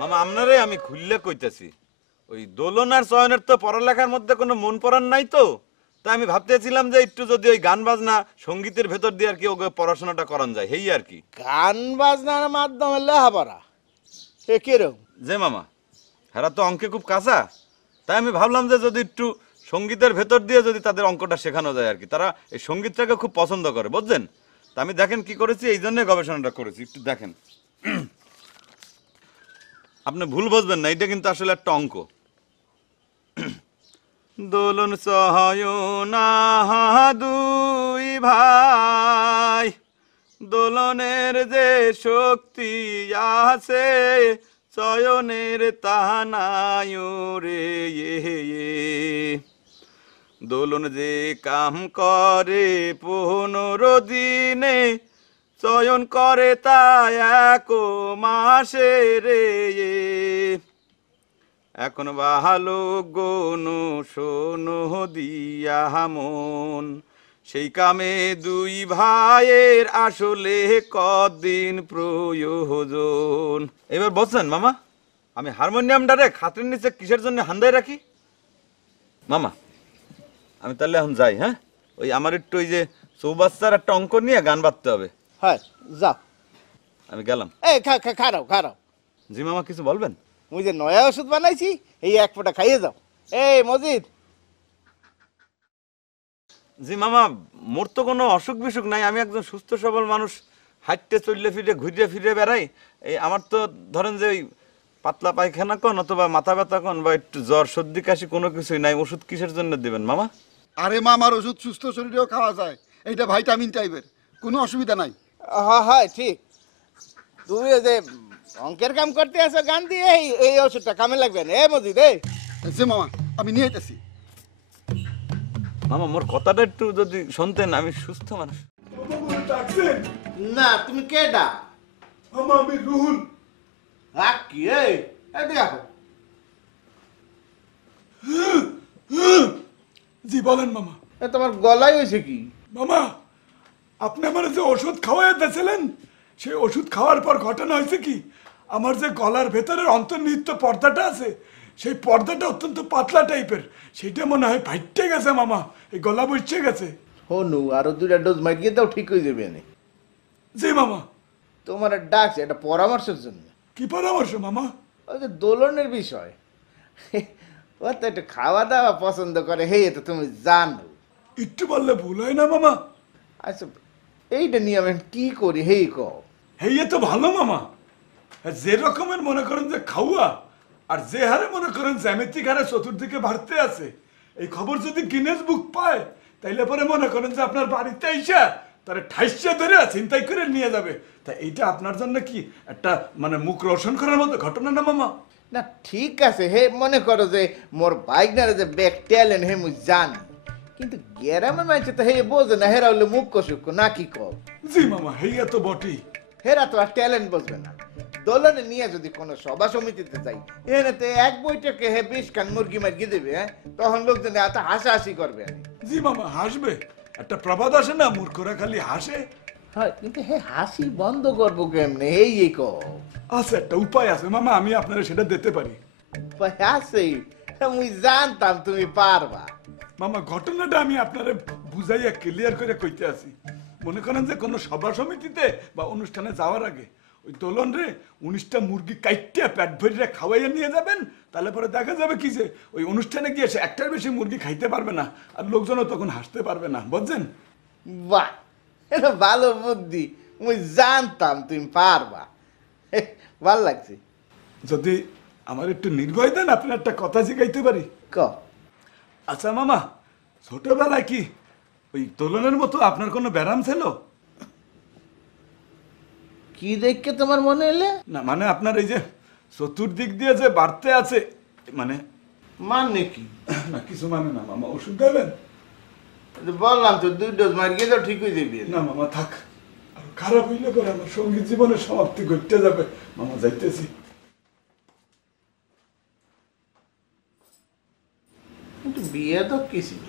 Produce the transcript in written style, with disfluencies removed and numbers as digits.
মামা আপনারে আমি খুললে কইতাছি, ওই দোলন আর চয়নের তো পড়ালেখার মধ্যে কোনো মন পড়ার নাই তো, তাই আমি ভাবতেছিলাম যে একটু যদি ওই গান বাজনা সঙ্গীতের ভেতর দিয়ে আর কি ওকে পড়াশোনাটা করান যায়, হেই আর কি। গান বাজনার মাধ্যমে লেখাপড়া এ কিরকম? যে মামা, হেরা তো অঙ্কে খুব কাঁচা, তাই আমি ভাবলাম যে যদি একটু সঙ্গীতের ভেতর দিয়ে যদি তাদের অঙ্কটা শেখানো যায় আর কি, তারা এই সঙ্গীতটাকে খুব পছন্দ করে, বুঝছেন? তা আমি দেখেন কি করেছি, এই জন্য গবেষণাটা করেছি, একটু দেখেন। আপনি ভুল বুঝবেন না, এটা কিন্তু আসলে একটা অঙ্ক। দোলন সহয়না দুই ভাই, দোলনের যে শক্তি আছে চয়নের তাহা নাই রে। দোলন যে কাম করে 15 দিনে, চয়ন করে তা 1 মাসে রে। এখন ভালো গনু শোনো দিয়া মন, সেই কামে দুই ভাইয়ের আসলে কদিন প্রয়োজন। এবার বলছেন মামা, আমি হারমোনিয়ামটারে খাটের নিচে কিসের জন্য হান্দায় রাখি? মামা আমি তাহলে এখন যাই, হ্যাঁ? ওই আমার একটু ওই যে চৌবাচ্চার একটা অঙ্ক নিয়ে গান বাজতে হবে। হ্যাঁ যাও। আমি গেলাম। এই খারাও খারাও। জি মামা, কিছু বলবেন? মুই যে নয়া ওষুধ বানাইছি এই এক ফোঁটা খাইয়ে যাও। এই মজিদ। জি মামা, মোর তো কোনো অসুখ বিসুখ নাই, আমি একজন সুস্থ সবল মানুষ, হাঁটতে চললে ফিরে ঘুরে ফিরে বেড়াই। এই আমার তো ধরেন যে ওই পাতলা পায়খানা কোন অথবা মাথা ব্যথা কোন বা একটু জ্বর সর্দি কাশি কোনো কিছুই নাই, ওষুধ কিসের জন্য দিবেন মামা? আরে মামার ওষুধ সুস্থ শরীরেও খাওয়া যায়, এইটা ভাইটামিন টাইপের, কোনো অসুবিধা নাই। হ্যাঁ হ্যাঁ ঠিক। তুমি ওই যে অঙ্কের কাম করতে আসো গান দিয়ে এই এই ওষুধটা কামে লাগবে না। এ মজিদ এই যে মামা আমি নিয়ে যেতেছি। মামা মোর কথাটা একটু যদি শুনতেন, আমি সুস্থ মানুষ। না তুমি কেডা? মামা আমি রুহুল। কি এই দেখো। জি বলেন মামা। এ তোমার গলায় হয়েছে কি? মামা আপনি আমার যে ওষুধ খাওয়াইতেছিলেন, সেই ওষুধ খাওয়ার পর ঘটনা হয়েছে কি, আমার যে গলার ভেতরের অন্তর্নিহিত পর্দাটা আছে, সেই পর্দাটা অত্যন্ত পাতলা টাইপের, সেটা মনে হয় ফাইটে গেছে মামা, এই গলা বসে গেছে। হনু আরো 2টা ডোজ মারিয়ে দাও, ঠিক হয়ে যাবে না। জি মামা। তোমার ডাকছে এটা পরামর্শের জন্য। কি পরামর্শ মামা? ওই যে দোলনের বিষয়। ও তো একটু খাওয়া দাওয়া পছন্দ করে, হে তো তুমি জানো। একটু বললে ভুল হয় না মামা? আচ্ছা এইটা নিয়ে আমি কি করি হেই কও। হেই তো ভালো মামা, যে রকমের মনে করেন যে খাওয়া, আর যে হারে মনে করেন জ্যামিতিক হারে চতুর্দিকে বাড়তে আছে, এই খবর যদি গিনেস বুক পায়, তাইলে পরে মনে করেন যে আপনার বাড়িতে আইসা তারা ঠাইসা ধরে চিন্তাই করে নিয়ে যাবে। তা এইটা আপনার জন্য কি একটা মানে মুখ রোশন করার মতো ঘটনা না মামা? না ঠিক আছে, হে মনে করো যে মোর বাইকনারে যে ব্যাক ট্যালেন্ট হে মুই জানি, কিন্তু গ্রামের মানুষ তো হে বোঝে না, হেরা হলো মুখ্য সূক্ষ্ম না কি কও। জি মামা, হেইয়া তো বটেই। হেরা তো আর ট্যালেন্ট বুঝবে না। দোলনে নিয়ে যদি কোনো সভা সমিতিতে যাই, এখানে 1 বৈঠকে হে 20 খান মুরগি মার্গি দেবে, হ্যাঁ তখন লোকজন এত হাসাহাসি করবে। জি মামা হাসবে, একটা প্রবাদ আসে না, মূর্খরা খালি হাসে। হয় কিন্তু হে হাসি বন্ধ করবো কেমনে এই কও। আছে একটা উপায় আছে মামা, আমি আপনারা সেটা দিতে পারি। আছে, মুই জানতাম তুমি পারবা। মামা ঘটনাটা আমি আপনারে বুঝাইয়া ক্লিয়ার করে কইতে আছি। মনে করেন যে কোনো সভা সমিতিতে বা অনুষ্ঠানে যাওয়ার আগে ওই দোলন রে 19টা মুরগি কাইটিয়া পেট ভরিয়া খাওয়াইয়া নিয়ে যাবেন, তাহলে পরে দেখা যাবে কি যে ওই অনুষ্ঠানে গিয়ে সে একটার বেশি মুরগি খাইতে পারবে না, আর লোকজনও তখন হাসতে পারবে না, বুঝছেন? বাহ, এটা ভালো বুদ্ধি, মুই জানতাম তুমি পারবা। ভাল লাগছে। যদি আমার একটু নির্ভয় দেন, আপনার একটা কথা শিখাইতে পারি। ক। আচ্ছা মামা, ছোটবেলায় কি ওই দোলনের মতো আপনার কোনো ব্যারাম ছিল? কি দেখে তোমার মনে এলে? না মানে আপনার এই যে চতুর্দিক দিয়ে যে বাড়তে আছে, মানে মানে কি? না কিছু মানে না মামা, ওষুধ দেবেন? বললাম তো 2 ডোজ মার্গি দাও, ঠিক হয়ে যাবে। না মামা থাক, আর খারাপ হইলে করে আমার সঙ্গীত জীবনের সমাপ্তি ঘটতে যাবে। মামা যাইতেছি। কিন্তু বিয়ে তো কি ছিল?